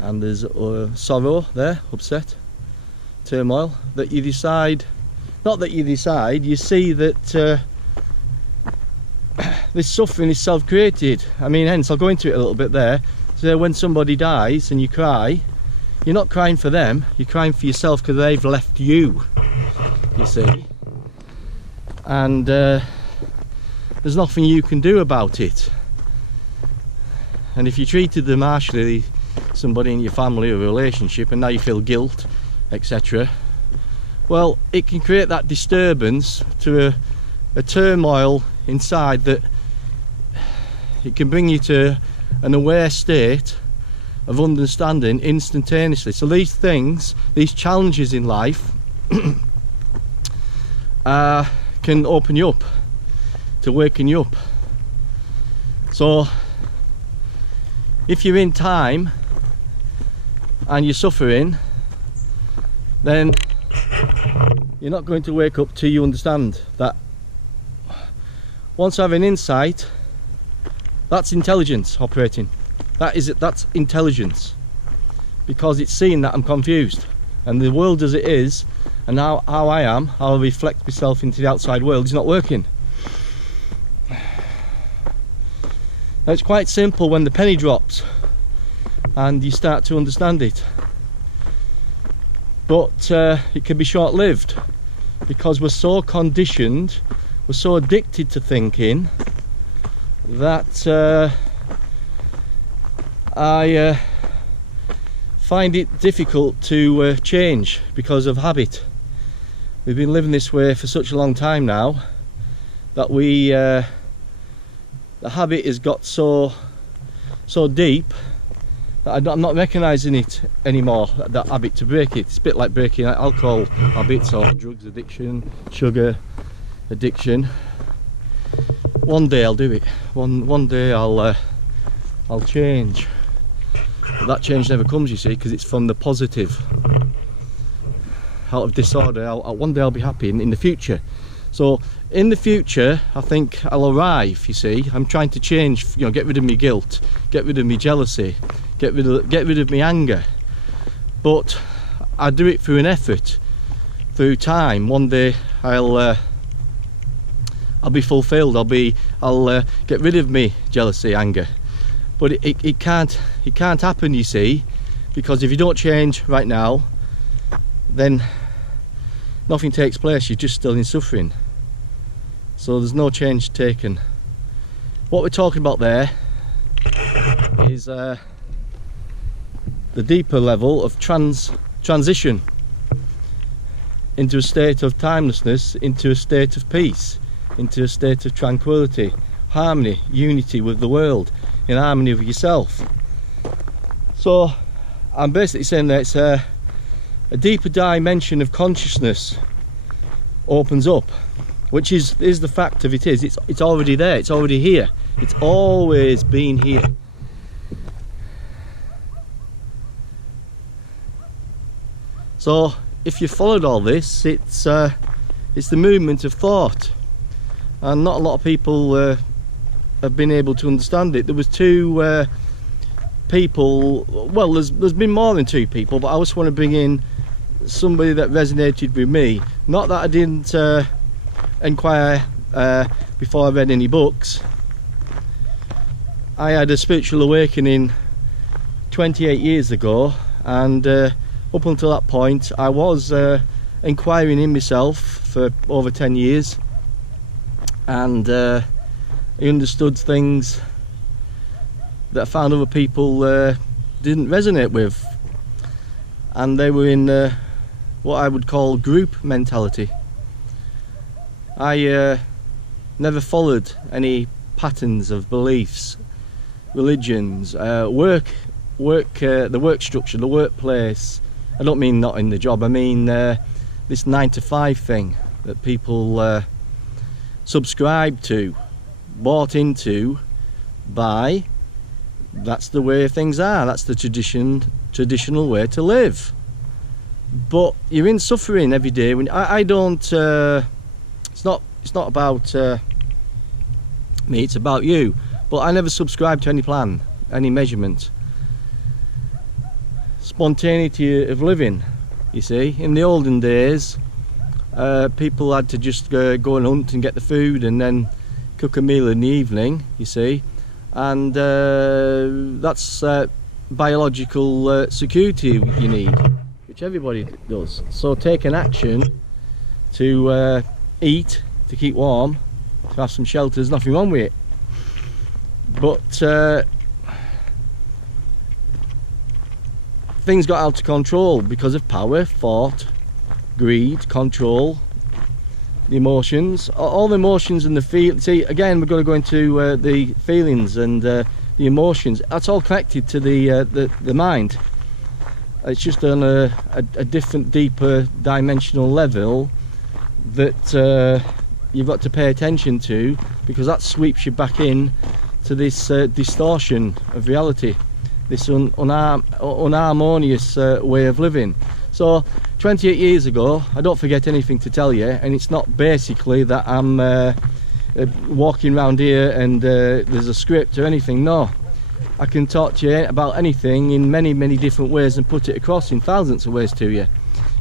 and there's sorrow there, upset, turmoil, that you decide, not that you decide, you see that this suffering is self-created. I mean, hence I'll go into it a little bit there. So when somebody dies and you cry, you're not crying for them, you're crying for yourself because they've left you, you see. And there's nothing you can do about it. And if you treated them harshly, somebody in your family or relationship, and now you feel guilt, etc., well, it can create that disturbance to a turmoil inside that it can bring you to an aware state of understanding instantaneously. So these things, these challenges in life can open you up, to waken you up. So if you're in time and you're suffering, then you're not going to wake up till you understand that once I have an insight, that's intelligence operating. That's intelligence, because it's seeing that I'm confused, and the world as it is, and how I am, how I reflect myself into the outside world, is not working. Now, it's quite simple when the penny drops and you start to understand it, but it can be short-lived, because we're so conditioned, we're so addicted to thinking, that I find it difficult to change because of habit. We've been living this way for such a long time now that the habit has got so deep that I'm not recognising it anymore, that habit, to break it. It's a bit like breaking alcohol habits or drugs addiction, sugar addiction. One day I'll do it. One day I'll change. But that change never comes, you see, because it's from the positive. Out of disorder, one day I'll be happy in the future. So in the future, I think I'll arrive, you see. I'm trying to change, you know, get rid of my guilt, get rid of my jealousy, get rid of my anger. But I do it through an effort, through time. One day I'll be fulfilled. I'll get rid of me jealousy, anger. But it can't happen, you see, because if you don't change right now, then nothing takes place. You're just still in suffering. So there's no change taken. What we're talking about there is the deeper level of transition into a state of timelessness, into a state of peace, into a state of tranquility, harmony, unity with the world, in harmony with yourself. So I'm basically saying that it's a deeper dimension of consciousness opens up, which is the fact of it is, it's already there, it's already here, it's always been here. So if you followed all this, it's the movement of thought, and not a lot of people have been able to understand it. There was two people, well, there's been more than two people, but I just want to bring in somebody that resonated with me. Not that I didn't inquire before I read any books. I had a spiritual awakening 28 years ago, and up until that point I was inquiring in myself for over 10 years, and I understood things that I found other people didn't resonate with, and they were in what I would call group mentality. I never followed any patterns of beliefs, religions, the work structure, the workplace. I don't mean not in the job, I mean this 9-to-5 thing that people subscribe to, bought into by, that's the way things are, that's the traditional way to live. But you're in suffering every day. When I don't it's not about me, it's about you. But I never subscribe to any plan, any measurement. spontaneity of living. You see, in the olden days, people had to just go and hunt and get the food and then cook a meal in the evening, you see, and that's biological security you need, which everybody does. So taking action to eat, to keep warm, to have some shelter, there's nothing wrong with it. But things got out of control because of power, thought, greed, control, the emotions, all the emotions and the feel. See, again, we're going to go into the feelings and the emotions. That's all connected to the mind. It's just on a different, deeper dimensional level that you've got to pay attention to, because that sweeps you back in to this distortion of reality, this unharmonious way of living. So 28 years ago, I don't forget anything to tell you, and it's not basically that I'm walking around here and there's a script or anything. No, I can talk to you about anything in many different ways and put it across in thousands of ways to you.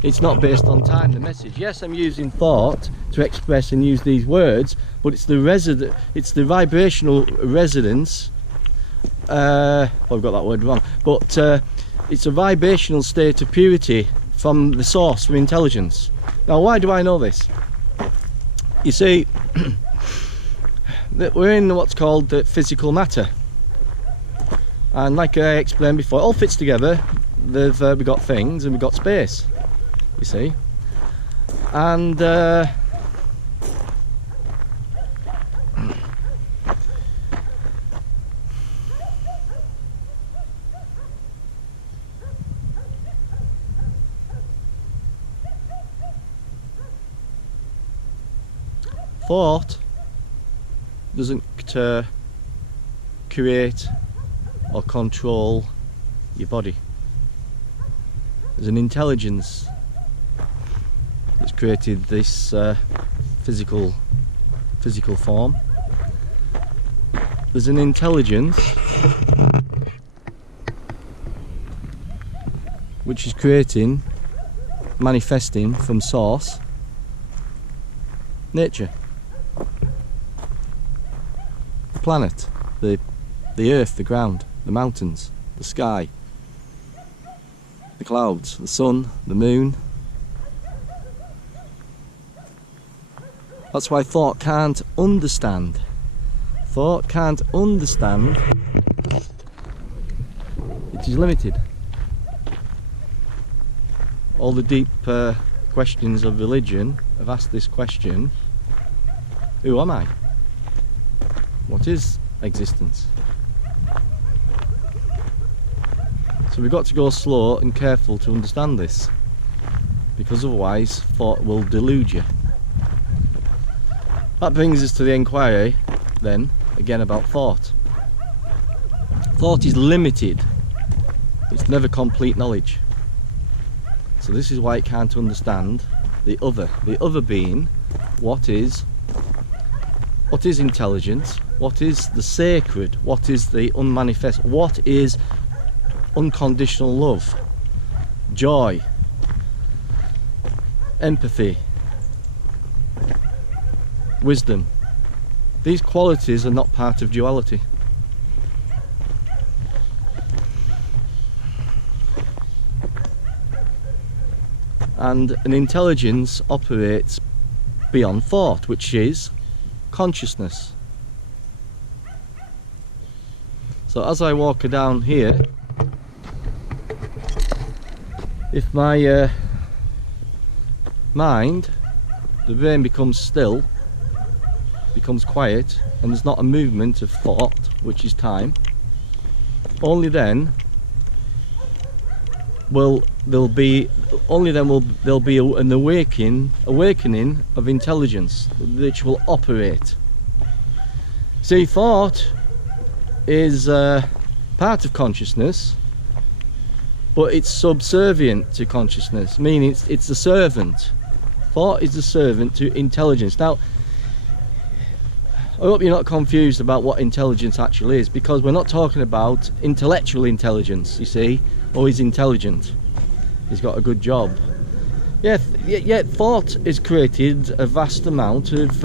It's not based on time, the message. Yes, I'm using thought to express and use these words, but it's the vibrational resonance. I've got that word wrong, but it's a vibrational state of purity from the source, from intelligence. Now, why do I know this? You see, that we're in what's called physical matter, and like I explained before, it all fits together. We've got things and we've got space, you see, and thought doesn't create or control your body. There's an intelligence that's created this physical form. There's an intelligence which is creating, manifesting from source, nature. Planet, the earth, the ground, the mountains, the sky, the clouds, the sun, the moon. That's why thought can't understand. Thought can't understand. It is limited. All the deep questions of religion have asked this question: who am I? What is existence? So we've got to go slow and careful to understand this, because otherwise thought will delude you. That brings us to the inquiry then, again, about thought. Thought is limited. It's never complete knowledge. So this is why it can't understand the other being. What is intelligence? What is the sacred? What is the unmanifest? What is unconditional love, joy, empathy, wisdom? These qualities are not part of duality. And an intelligence operates beyond thought, which is consciousness. So as I walk down here, if my mind, the brain becomes still, becomes quiet, and there's not a movement of thought, which is time, only then will there'll be an awakening of intelligence which will operate. See, thought is part of consciousness, but it's subservient to consciousness, meaning it's the servant. Thought is the servant to intelligence. Now, I hope you're not confused about what intelligence actually is, because we're not talking about intellectual intelligence, you see. Oh, he's intelligent, he's got a good job. Yeah, thought has created a vast amount of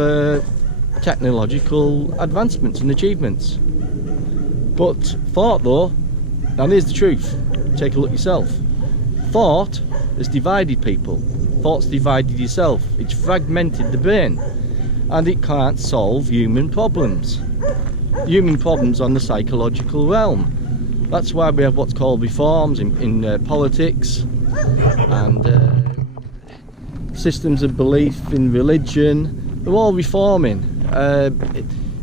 technological advancements and achievements. But thought, though, and here's the truth, take a look yourself. Thought has divided people. Thought's divided yourself. It's fragmented the brain, and it can't solve human problems. Human problems on the psychological realm. That's why we have what's called reforms in politics and systems of belief in religion. They're all reforming,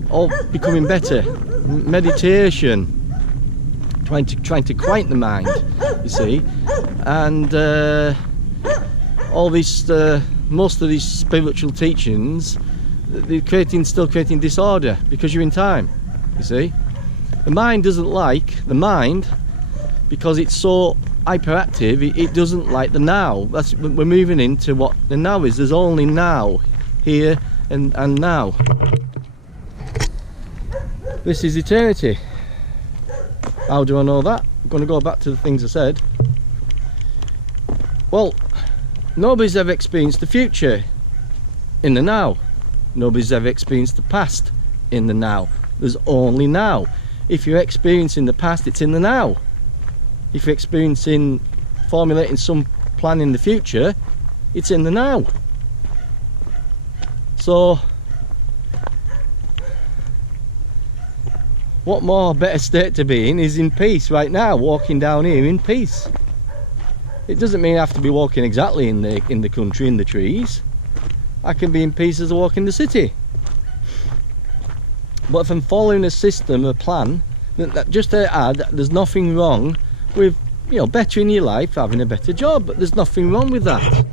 all becoming better. Meditation, trying to quiet the mind, you see, and all these most of these spiritual teachings, they're still creating disorder because you're in time, you see. The mind doesn't like the mind because it's so hyperactive. It doesn't like the now. We're moving into what the now is. There's only now, here and now. This is eternity. How do I know that? I'm going to go back to the things I said. Well, nobody's ever experienced the future in the now. Nobody's ever experienced the past in the now. There's only now. If you're experiencing the past, it's in the now. If you're experiencing, formulating some plan in the future, it's in the now. So, what more better state to be in is in peace right now, walking down here in peace. It doesn't mean I have to be walking exactly in the country, in the trees. I can be in peace as I walk in the city. But if I'm following a system, a plan, that just to add, there's nothing wrong with, you know, bettering your life, having a better job. But there's nothing wrong with that.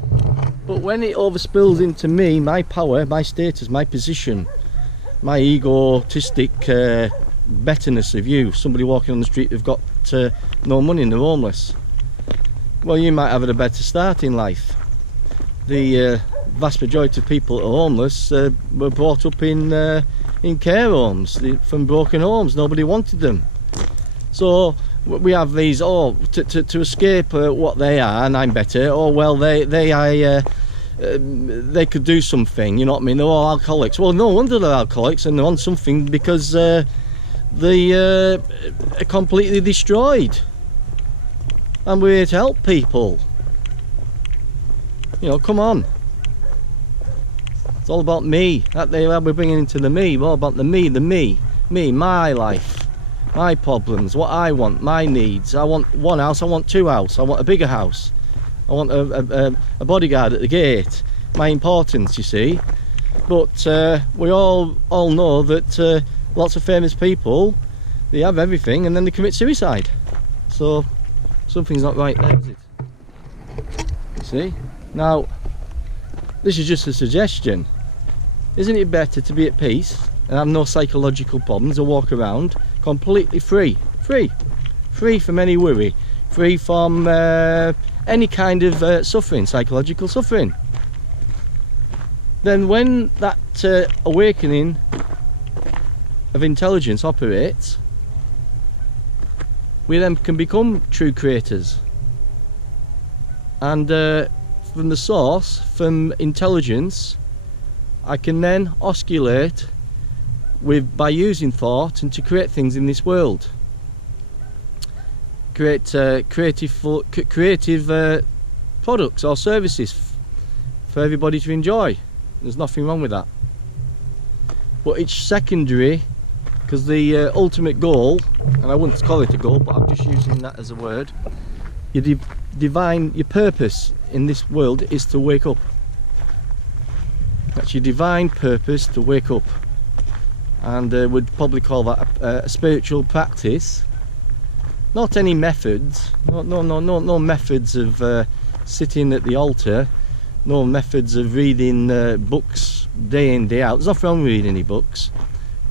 But when it overspills into me, my power, my status, my position, my egotistic betterness of you, somebody walking on the street who've got no money and they're homeless, well, you might have had a better start in life. The vast majority of people that are homeless were brought up in care homes, from broken homes. Nobody wanted them. So we have these, to escape what they are, and I'm better. Oh well, they could do something. You know what I mean? They're all alcoholics. Well, no wonder they're alcoholics, and they're on something because they are completely destroyed. And we're here to help people. You know, come on. It's all about me. We're bringing into the me. All about the me, my life, my problems, what I want, my needs. I want one house, I want two houses, I want a bigger house, I want a bodyguard at the gate. My importance, you see. But we all know that lots of famous people, they have everything and then they commit suicide. So something's not right there, is it? You see? Now, this is just a suggestion. Isn't it better to be at peace and have no psychological problems and walk around completely free from any worry, free from any kind of suffering, psychological suffering? Then when that awakening of intelligence operates, we then can become true creators. And from the source, from intelligence, I can then oscillate by using thought and to create things in this world. Create creative products or services for everybody to enjoy. There's nothing wrong with that. But it's secondary, because the ultimate goal, and I wouldn't call it a goal, but I'm just using that as a word, your purpose in this world is to wake up. That's your divine purpose, to wake up. And would probably call that a spiritual practice. Not any methods. No methods of sitting at the altar. No methods of reading books day in, day out. There's nothing wrong with reading any books,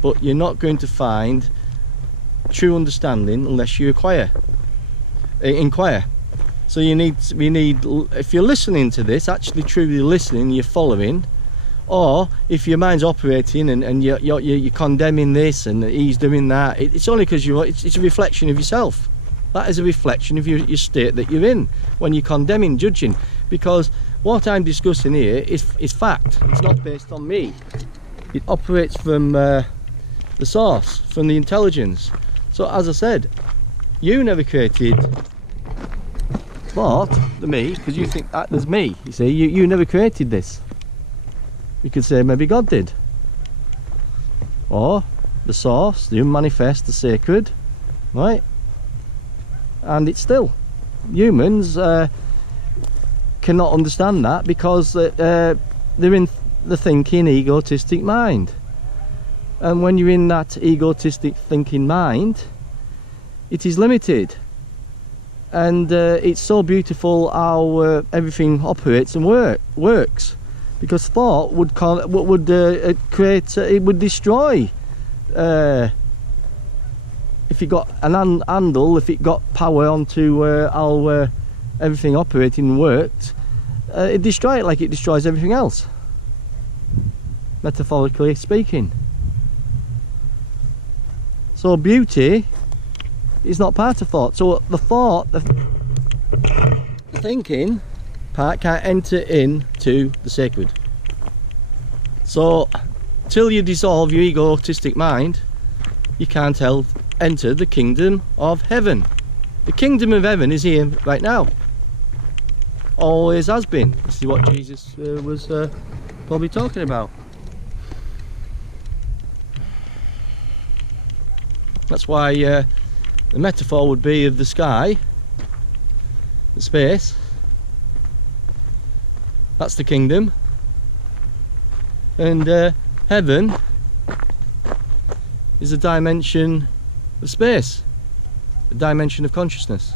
but you're not going to find true understanding unless you inquire. So we need, if you're listening to this, actually truly listening, you're following, Or if your mind's operating and you're condemning this and he's doing that, it's only because it's a reflection of yourself. That is a reflection of your state that you're in when you're condemning, judging. Because what I'm discussing here is fact. It's not based on me. It operates from the source, from the intelligence. So as I said, you never created thought, the me, because you think that there's me. You see, you never created this. You could say maybe God did, or the source, the unmanifest, the sacred, right? And it's still humans cannot understand that because they're in the thinking, egotistic mind. And when you're in that egotistic thinking mind, it is limited. And it's so beautiful how everything operates and works, because thought would create, it would destroy. If it got an handle, if it got power onto how everything operating and worked, it destroy it like it destroys everything else, metaphorically speaking. So beauty is not part of thought. So the thought, the thinking part can't enter into the sacred. So till you dissolve your egotistic mind, you can't enter the kingdom of heaven. The kingdom of heaven is here right now. Always has been. This is what Jesus was probably talking about. That's why the metaphor would be of the sky, the space. That's the kingdom. And heaven is a dimension of space, a dimension of consciousness.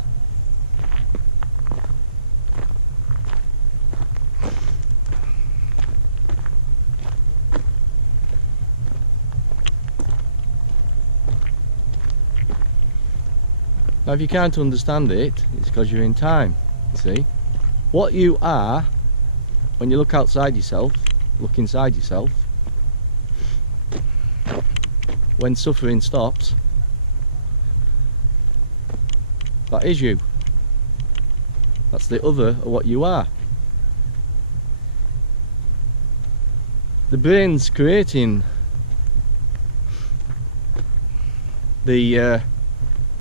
Now if you can't understand it, it's because you're in time, you see. What you are, when you look outside yourself, look inside yourself, when suffering stops, that is you. That's the other of what you are. The brain's creating the